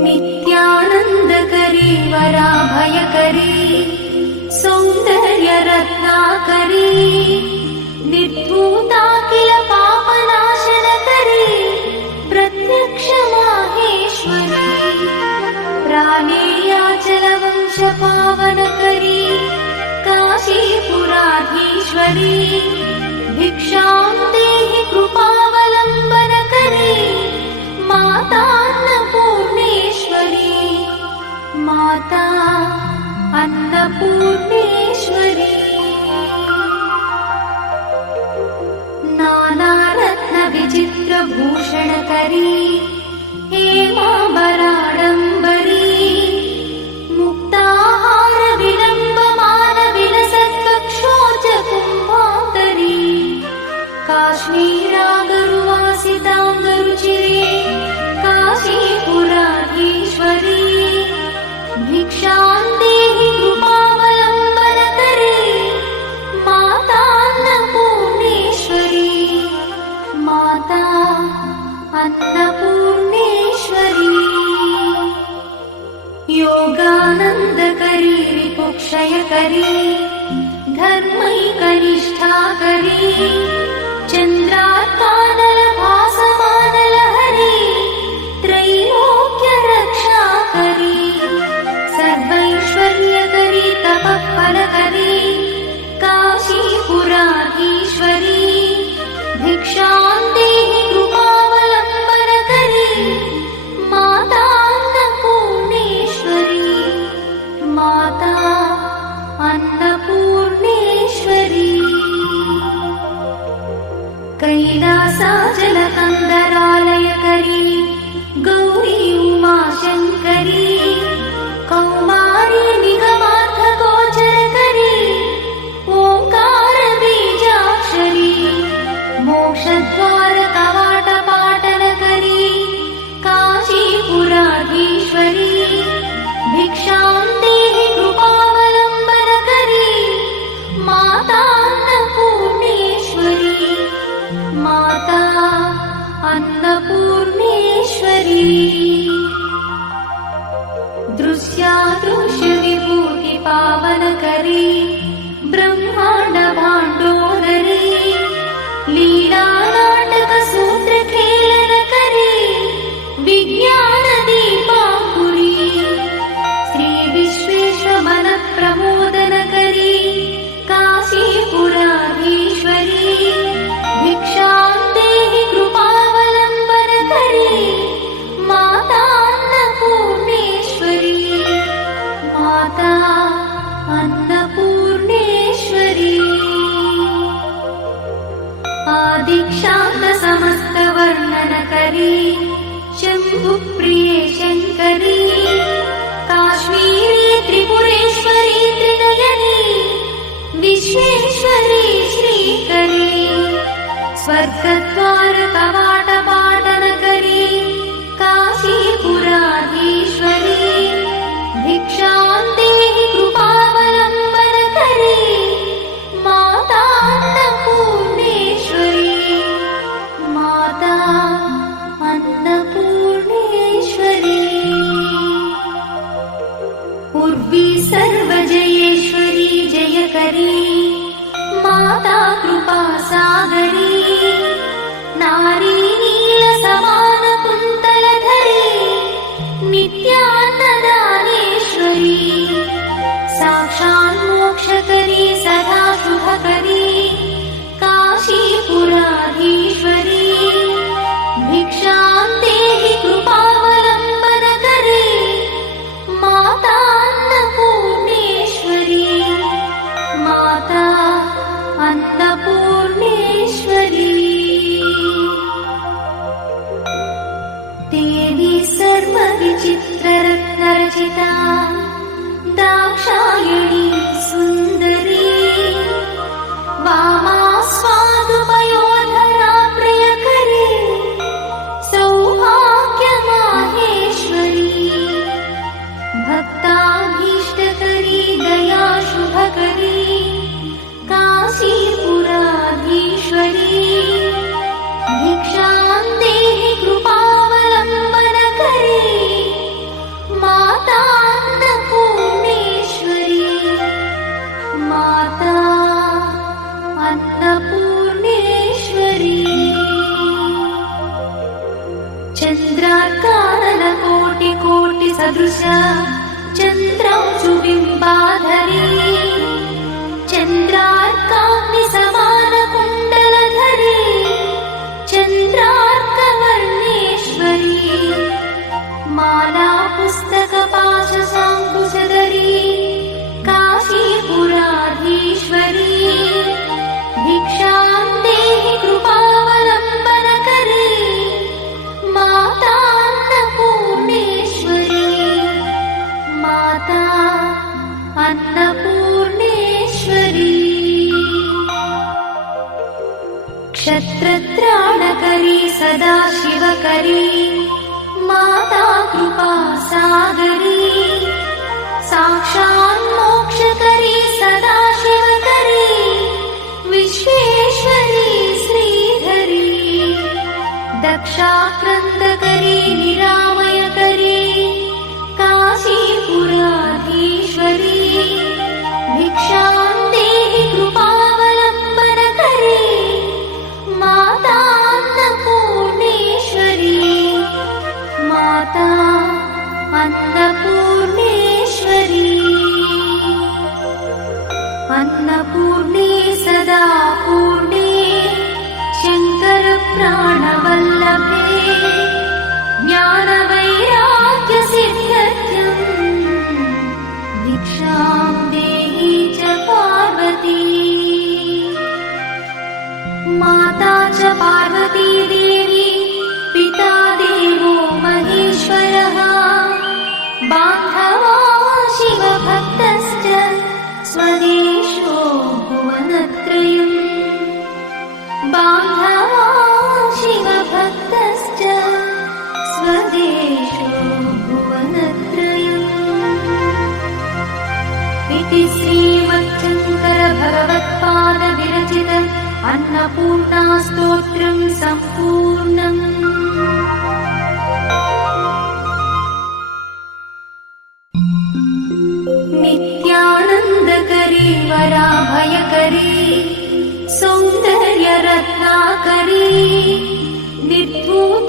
नित्यानन्दकरी वराभयकरी सौन्दर्यरत्नाकरी निर्धूताखिल पापनाशनकरी प्रत्यक्ष माहेश्वरी प्राणेयाचलवंशपावनकरी काशीपुराधीश्वरी भिक्षां देहि कृपावलम्बनकरी माता अन्नपूर्णेश्वरी माता अन्नपूर्णेश्वरी नानारत्नविचित्रभूषणकरी हेमाम्बराडम्बरी मुक्ताहारविलम्बमानविलसत्कक्षोजकुम्भान्तरी काश्मीरागरुवासिताङ्गरुचिरे काशीपुराधीश्वरी भिक्षां देहि कृपावलम्बनकरी माता अन्नपूर्णेश्वरी माता अन्नपूर्णेश्वरी योगानन्दकरी रिपुक्षयकरी धर्मैकनिष्ठाकरी चन्द्रार्कानलभासमानलहरी त्रैलोक्यरक्षाकरी सर्वैश्वर्यकरी तपःफलकरी काशीपुराधीश्वरी भिक्षां देहि कृपावलम्बनकरी माता अन्नपूर्णेश्वरी माता अन्नपूर्णेश्वरी कैलासाचलकन्दरालयकरी गौरी उमाशङ्करी कौमारी निगमार्थगोचरकरी ओङ्कारबीजाक्षरी मोक्षद्वारकवाटपाटनकरी काशीपुराधीश्वरी भिक्षां देहि कृपावलम्बनकरी माता अन्नपूर्णेश्वरी माता अन्नपूर्णेश्वरी दृश्यादृश्यविभूतिपावनकरी ब्रह्माण्डभाण्डोदरी लीलानाटकसूत्रखेलनकरी विज्ञानदीपाङ्कुरी श्रीविश्वेशमनप्रमोदनकरी काशीपुराधीश्वरी भिक्षां देहि कृपावलम्बनकरी माता अन्नपूर्णेश्वरी माता अन्नपूर्णेश्वरी आदिक्षान्तसमस्तवर्णनकरी शम्भुप्रिये शङ्करी काश्मीरी त्रिपुरेश्वरी त्रिनयनी विश्वेश्वरी श्रीकरी स्वर्गद्वारकवाटपाटनकरी काशीपुराधीश्वरी भिक्षां देहि कृपावलम्बनकरी माता अन्नपूर्णेश्वरी माता अन्नपूर्णेश्वरी उर्वी सर्वजयेश्वरी जयकरी माता कृपासागरी नारी नीलसमानकुन्तलधरी नित्यान्नदानेश्वरी साक्षान्मोक्षकरी सदा शुभकरी काशीपुराधीश्वरी भिक्षां देहि कृपावलम्बनकरी माता अन्नपूर्णेश्वरी माता अन्नपूर्णेश्वरी देवी सर्वविचित्ररत्नरचिता दाक्षायणी सुन्दरी वामा स्वादुपयोधरा प्रियकरी सौभाग्यमाहेश्वरी भक्ताभीष्टकरी दया शुभकरी काशीपुराधीश्वरी भिक्षां देहि कृपावलम्बनकरी चन्द्रार्काननकोटि सदृश चन्द्रांशुबिम्बाधरी चन्द्रार्काग्निसमानकुण्डलधरी चन्द्रार्कवर्णेश्वरी माला पुस्तकपाशशाङ्कुशधरी काशीपुराधीश्वरी भिक्षां देहि कृपावलम्बनकरी माता अन्नपूर्णेश्वरी माता अन्नपूर्णेश्वरी क्षत्रत्राणकरी सदा शिवकरी माता कृपा सागरी साक्षात् मोक्षकरी सदा शिवकरी विश्वेश्वरी श्रीधरी दक्षाक्रन्दकरी निरामयकरी काशीपुराधीश्वरी भिक्षां देहि कृपावलम्बनकरी माता अन्नपूर्णेश्वरी माता अन्नपूर्णेश्वरी अन्नपूर्णे सदा पूर्णे शङ्करप्राणवल्लभे ज्ञानवैराग्यसिद्ध्यर्थं भिक्षां देहि च पार्वती माता च पार्वती देवी पिता देवो महेश्वरः बान्धवा शिवभक्तश्च स्वदेशो भुवनत्रयम् बान्धवा शिवभक्तश्च स्वदेशो भुवनत्रयम् इति श्रीमच्छङ्करभगवत्पादविरचित अन्नपूर्णा स्तोत्रं सम्पूर्णम् नित्यानन्दकरी वराभयकरी सौन्दर्यरत्नाकरी निर्धूत